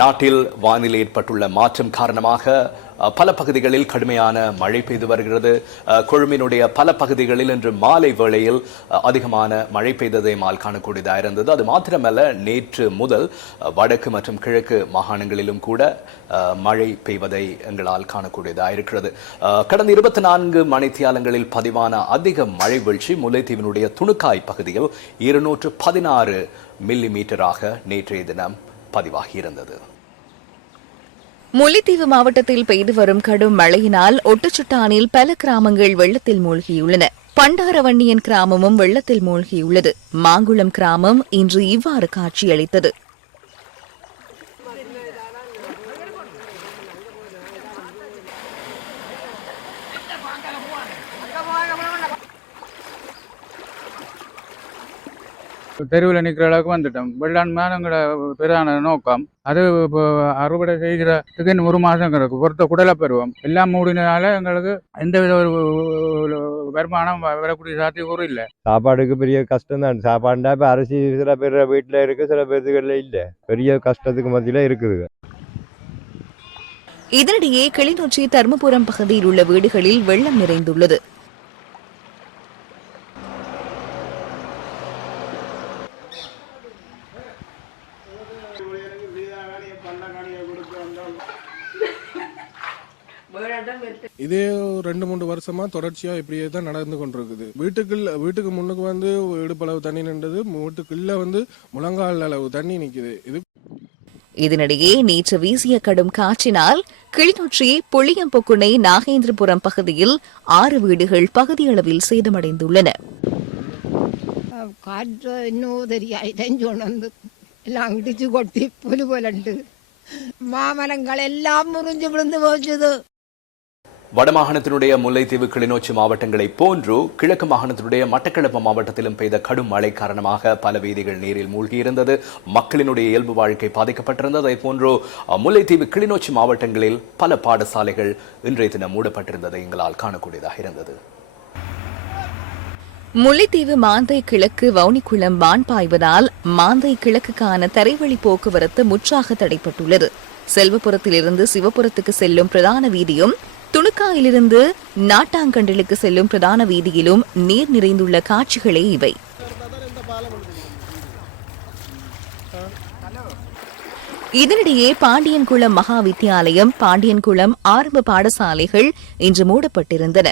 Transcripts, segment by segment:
நாட்டில் வானிலை ஏற்பட்டுள்ள மாற்றம் காரணமாக பல பகுதிகளில் கடுமையான மழை பெய்து வருகிறது. கொழும்பினுடைய பல பகுதிகளில் இன்று மாலை வேளையில் அதிகமான மழை பெய்ததை மால் காணக்கூடியதாக இருந்தது. அது மாத்திரமல்ல, நேற்று முதல் வடக்கு மற்றும் கிழக்கு மாகாணங்களிலும் கூட மழை பெய்வதை எங்களால் காணக்கூடியதாக இருக்கிறது. கடந்த 24 மணித்தியாலங்களில் பதிவான அதிக மழை வீழ்ச்சி முல்லைத்தீவினுடைய துணுக்காய் பகுதியில் 216 மில்லிமீட்டராக நேற்றைய தினம் பதிவாகியிருந்தது. முல்லைத்தீவு மாவட்டத்தில் பெய்து வரும் கடும் மழையினால் ஒட்டுச்சுட்டானில் பல கிராமங்கள் வெள்ளத்தில் மூழ்கியுள்ளன. பண்டாரவண்ணியன் கிராமமும் வெள்ளத்தில் மூழ்கியுள்ளது. மாங்குளம் கிராமம் இன்று இவ்வாறு காட்சியளித்தது. தெருவில் நிற்கிற அளவுக்கு வந்துட்டோம். வெள்ளாண்மை எங்களோட பிரதான நோக்கம். அது இப்போ அறுவடை செய்கிறதுக்கு இன்னும் 1 மாதம் கிடக்கு. பொறுத்த குடலை பருவம் எல்லாம் மூடினால எங்களுக்கு எந்தவித ஒரு வருமானம் வரக்கூடிய சாத்தியக்கூறும் இல்லை. சாப்பாடுக்கு பெரிய கஷ்டம் தான். சாப்பாடுனா இப்போ அரிசி சில பேர் வீட்டில் இருக்குது, சில பேருகளில் இல்லை. பெரிய கஷ்டத்துக்கு மத்தியில் இருக்குது. இதனிடையே கிளிநொச்சி தர்மபுரம் பகுதியில் உள்ள வீடுகளில் வெள்ளம் நிறைந்துள்ளது. இதே 2-3 வருஷமா தொடர்ச்சியா இப்படியே தான் நடந்து கொண்டிருக்குது. வீட்டுக்கு முன்னுக்கு வந்து இடுப்பளவு தண்ணி நின்றது, வீட்டுக்குள்ள வந்து முழங்கால் அளவு தண்ணி நிக்குது. இதனிடையே நேற்று வீசிய கடும் காற்றினால் கிளிநொச்சி புளியம்பொக்குனை நாகேந்திரபுரம் பகுதியில் 6 வீடுகள் பகுதியளவில் சேதமடைந்துள்ளன. காற்று இன்னும் தெரியாது, எல்லாம் இடிச்சு கொட்டி புலி போலண்டு மாமரங்கள் எல்லாம் முறிஞ்சு விழுந்து போச்சுது. வடமாகாணத்தினுடைய முல்லைத்தீவு கிளிநொச்சி மாவட்டங்களை போன்று கிழக்கு மாகாணத்தினுடைய மட்டக்களப்பு மாவட்டத்திலும் பெய்த கடும் மழை காரணமாக பல வீதிகள் நீரில் மூழ்கியிருந்தது. மக்களினுடைய இயல்பு வாழ்க்கை பாதிக்கப்பட்டிருந்தது. அதே போன்று முல்லைத்தீவு கிளிநொச்சி மாவட்டங்களில் பல பாடசாலைகள் இன்றைய தினம் மூடப்பட்டிருந்ததை எங்களால் காணக்கூடியதாக இருந்தது. முல்லைத்தீவு மாந்தை கிழக்கு வவுனிக்குளம் வான் பாய்வதால் மாந்தை கிழக்குக்கான தரைவழி போக்குவரத்து முற்றாக தடைப்பட்டுள்ளது. செல்வபுரத்திலிருந்து சிவபுரத்துக்கு செல்லும் பிரதான வீதியும் துணுக்காயிலிருந்து நாட்டாங்கண்டலுக்கு செல்லும் பிரதான வீதியிலும் நீர் நிறைந்துள்ள காட்சிகளே இவை. இதனிடையே பாண்டியன்குளம் மகா வித்தியாலயம், பாண்டியன்குளம் ஆரம்ப பாடசாலைகள் இன்று மூடப்பட்டிருந்தன.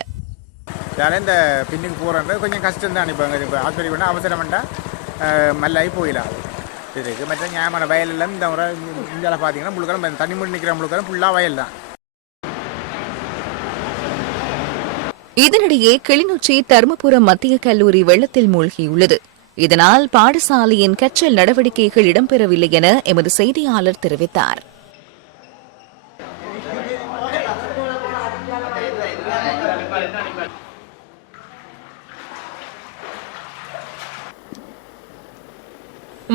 இந்த பின்னுக்கு போகிறது கொஞ்சம் கஷ்டம் தான். இப்போ ஆஸ்பத்திரி பண்ணால் அவசரம் பண்ணால் மல்லாகி போயிடலாம். இதுக்கு மற்ற ஞாபக வயலெல்லாம் இந்த முறை இந்தியாவில் பார்த்தீங்கன்னா முழுக்கெல்லாம் தண்ணி மூடி நிற்கிற முழுக்கெல்லாம் ஃபுல்லாக வயல் தான். இதனிடையே கிளிநொச்சி தர்மபுரம் மத்திய கல்லூரி வெள்ளத்தில் மூழ்கியுள்ளது. இதனால் பாடசாலையின் கற்றல் நடவடிக்கைகள் இடம்பெறவில்லை என எமது செய்தியாளர் தெரிவித்தார்.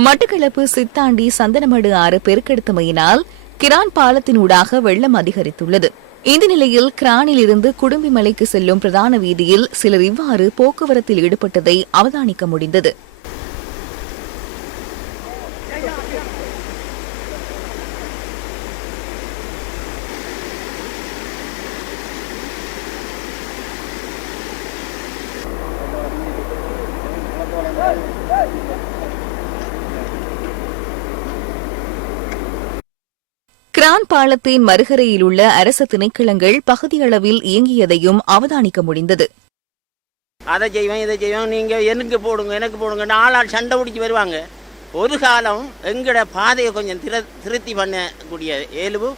மட்டக்களப்பு சித்தாண்டி சந்தனமடு ஆறு பெருக்கெடுத்தமையினால் கிரான் பாலத்தினூடாக வெள்ளம் அதிகரித்துள்ளது. இந்த நிலையில் கிரானில் இருந்து குடும்பிமலைக்கு செல்லும் பிரதான வீதியில் சிலர் இவ்வாறு போக்குவரத்தில் ஈடுபட்டதை அவதானிக்க முடிந்தது. கிரான் பாலத்தின் மறுகரையில் உள்ள அரசு திணைக்களங்கள் பகுதியளவில் இயங்கியதையும் அவதானிக்க முடிந்தது. அதை செய்வேன் இதை செய்வேன், நீங்க எனக்கு போடுங்க ஆளால் சண்டை பிடிச்சி வருவாங்க. ஒரு காலம் எங்கட பாதையை கொஞ்சம் திருத்தி பண்ணக்கூடிய ஏழுவு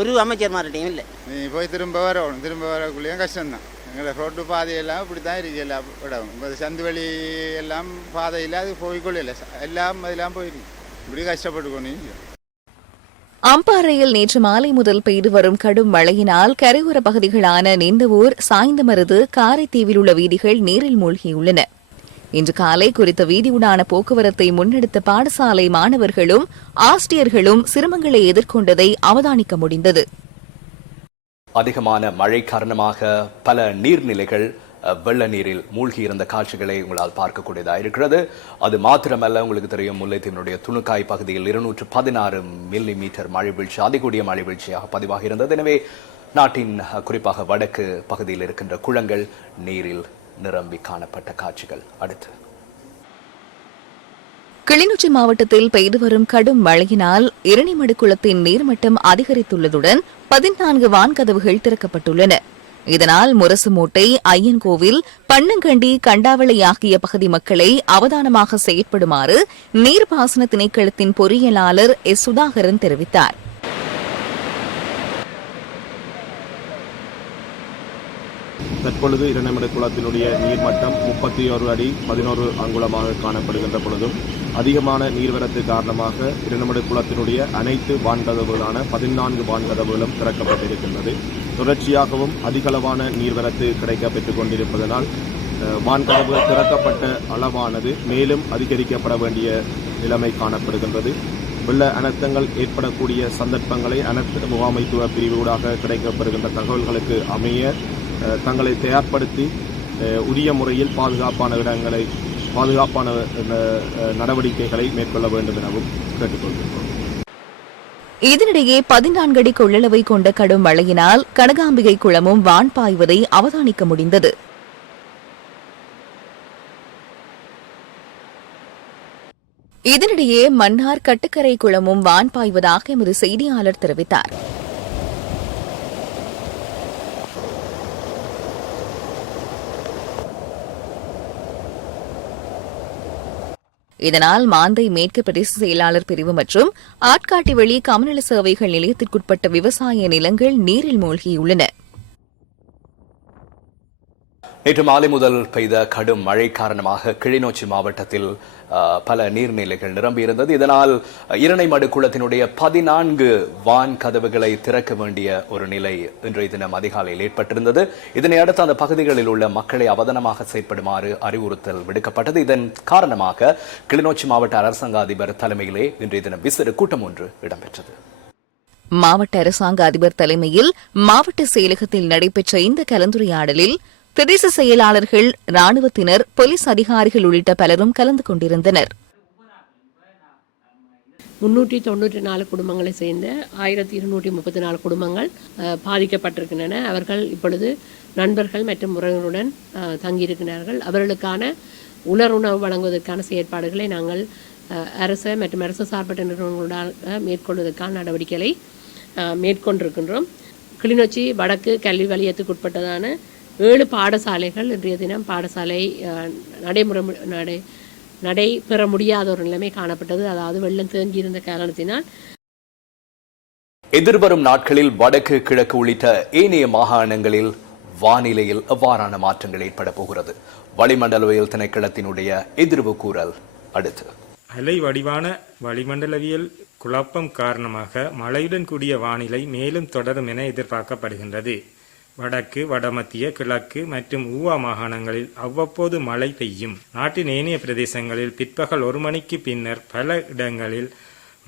ஒரு அமைச்சர்மார்ட்டையும் இல்லை. நீ போய் திரும்ப வரக்குள்ளேயும் கஷ்டம்தான். எங்களோட ரோட்டு பாதையெல்லாம் இப்படி தான் இருக்கு. எல்லாம் இடம் இப்போ சந்துவெளி எல்லாம் பாதையில் அது போய்கொள்ள எல்லாம் அதெல்லாம் போயிருக்கு. இப்படி கஷ்டப்பட்டு கொண்டு அம்பாறையில் நேற்று மாலை முதல் பெய்து வரும் கடும் மழையினால் கரையோர பகுதிகளான நிந்தவூர், சாய்ந்தமருது, காரைத்தீவில் உள்ள வீதிகள் நீரில் மூழ்கியுள்ளன. இன்று காலை குறித்த வீதியுடான போக்குவரத்தை முன்னெடுத்த பாடசாலை மாணவர்களும் ஆசிரியர்களும் சிரமங்களை எதிர்கொண்டதை அவதானிக்க முடிந்தது. அதிகமான மழை காரணமாக பல நீர்நிலைகள் வெள்ள நீரில் மூழ்கியிருந்த காட்சிகளை உங்களால் பார்க்கக்கூடியதாக இருக்கிறது. அது மாத்திரமல்ல, உங்களுக்கு தெரியும் முல்லைத்தீவினுடைய துணுக்காய் பகுதியில் 216 மில்லிமீட்டர் மழை வீழ்ச்சி அதிகூடிய மழை வீழ்ச்சியாக பதிவாகி இருந்தது. எனவே நாட்டின் குறிப்பாக வடக்கு பகுதியில் இருக்கின்ற குளங்கள் நீரில் நிரம்பி காணப்பட்ட காட்சிகள். அடுத்து கிளிநொச்சி மாவட்டத்தில் பெய்து வரும் கடும் மழையினால் இரணிமடு குளத்தின் நீர்மட்டம் அதிகரித்துள்ளதுடன் 14 வான்கதவுகள் திறக்கப்பட்டுள்ளன. இதனால் முரசுமூட்டை, ஐயன்கோவில், பன்னங்கண்டி, கண்டாவளை ஆகிய பகுதி மக்களை அவதானமாக செயற்படுமாறு நீர்ப்பாசன திணைக்களத்தின் பொறியியலாளர் எஸ். சுதாகரன் தெரிவித்தார். தற்பொழுது இரணைமடு குளத்தினுடைய நீர்மட்டம் 31 அடி 11 அங்குலமாக காணப்படுகின்ற பொழுதும் அதிகமான நீர்வரத்து காரணமாக இரணைமடு குளத்தினுடைய அனைத்து வான்கதவுகளான 14 வான்கதவுகளும் திறக்கப்பட்டிருக்கின்றது. தொடர்ச்சியாகவும் அதிகளவான நீர்வரத்து கிடைக்கப்பெற்றுக் கொண்டிருப்பதனால் வான்கதவு திறக்கப்பட்ட அளவானது மேலும் அதிகரிக்கப்பட வேண்டிய நிலைமை காணப்படுகின்றது. வெள்ள அனர்த்தங்கள் ஏற்படக்கூடிய சந்தர்ப்பங்களை அனர்த்த முகாமைத்துவ பிரிவூடாக கிடைக்கப்பெறுகின்ற தகவல்களுக்கு அமைய தங்களை தயார்படுத்தி உரிய முறையில் பாதுகாப்பான நடவடிக்கைகளை மேற்கொள்ள வேண்டும் எனவும் கேட்டுக்கொள்கிறோம். இதனிடையே 14 அடி கொள்ளளவை கொண்ட கடும் மழையினால் கனகாம்பிகை குளமும் வான் பாய்வதை அவதானிக்க முடிந்தது. இதனிடையே மன்னார் கட்டுக்கரை குளமும் வான் பாய்வதாக எமது செய்தியாளர் தெரிவித்தார். இதனால் மாந்தை மேற்கு பிரதேச செயலாளர் பிரிவு மற்றும் ஆட்காட்டி வெளி கமநல சேவைகள் நிலையத்திற்குட்பட்ட விவசாய நிலங்கள் நீரில் மூழ்கியுள்ளன. நேற்று மாலை முதல் பெய்த கடும் மழை காரணமாக கிளிநொச்சி மாவட்டத்தில் பல நீர்நிலைகள் நிரம்பியிருந்தது. இதனால் இரணைமடு குளத்தினுடைய 14 வான் கதவுகளை திறக்க வேண்டிய ஒரு நிலை இன்றைய தினம் அதிகாலையில் ஏற்பட்டிருந்தது. இதனை அடுத்து அந்த பகுதிகளில் உள்ள மக்களை அவதானமாக செயற்படுமாறு அறிவுறுத்தல் விடுக்கப்பட்டது. இதன் காரணமாக கிளிநொச்சி மாவட்ட அரசாங்க அதிபர் தலைமையிலே இன்றைய தினம் விசேட கூட்டம் ஒன்று இடம்பெற்றது. மாவட்ட அரசாங்க அதிபர் தலைமையில் மாவட்ட செயலகத்தில் நடைபெற்ற இந்த கலந்துரையாடலில் பிரதேச செயலாளர்கள், ராணுவத்தினர், போலீஸ் அதிகாரிகள் உள்ளிட்ட பலரும் கலந்து கொண்டிருந்தனர். 394 குடும்பங்களை சேர்ந்த 1234 குடும்பங்கள் பாதிக்கப்பட்டிருக்கின்றன. அவர்கள் இப்பொழுது நண்பர்கள் மற்றும் உறவினருடன் தங்கியிருக்கிறார்கள். அவர்களுக்கான உலருணவு வழங்குவதற்கான செயற்பாடுகளை நாங்கள் அரசு மற்றும் அரசு சார்பற்ற நிறுவனங்களுடன் மேற்கொள்வதற்கான நடவடிக்கைகளை மேற்கொண்டிருக்கின்றோம். கிளிநொச்சி வடக்கு கல்வி வலயத்துக்குட்பட்டதான 7 பாடசாலைகள் இன்றைய தினம் பாடசாலை நடைபெற முடியாத ஒரு நிலைமை காணப்பட்டது. அதாவது வெள்ளம் தேங்கியிருந்த காரணத்தினால் எதிர்வரும் நாட்களில் வடக்கு, கிழக்கு உள்ளிட்ட ஏனைய மாகாணங்களில் வானிலையில் எவ்வாறான மாற்றங்கள் ஏற்பட போகிறது? வளிமண்டலவியல் திணைக்களத்தினுடைய எதிர்வு கூறல். அடுத்து அலை வடிவான வளிமண்டலவியல் குழப்பம் காரணமாக மழையுடன் கூடிய வானிலை மேலும் தொடரும் என எதிர்பார்க்கப்படுகின்றது. வடக்கு, வடமத்திய, கிழக்கு மற்றும் ஊவா மாகாணங்களில் அவ்வப்போது மழை பெய்யும். நாட்டின் ஏனைய பிரதேசங்களில் பிற்பகல் 1 மணிக்கு பின்னர் பல இடங்களில்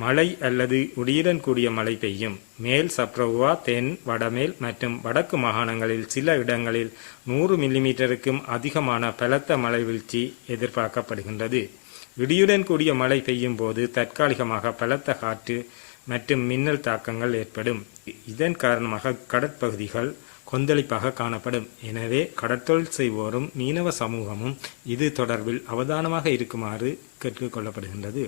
மழை அல்லது இடியுடன் கூடிய மழை பெய்யும். மேல் சப்ரவுவா, தென், வடமேல் மற்றும் வடக்கு மாகாணங்களில் சில இடங்களில் 100 மில்லிமீட்டருக்கும் அதிகமான பலத்த மழை வீழ்ச்சி எதிர்பார்க்கப்படுகின்றது. இடியுடன் கூடிய மழை பெய்யும் போது தற்காலிகமாக பலத்த காற்று மற்றும் மின்னல் தாக்கங்கள் ஏற்படும். இதன் காரணமாக கடற்பகுதிகள் கொந்தளிப்பாக காணப்படும். எனவே கடற்தொழில் செய்வோரும் மீனவ சமூகமும் இது தொடர்பில் அவதானமாக இருக்குமாறு கேட்டுக்கொள்ளப்படுகின்றது.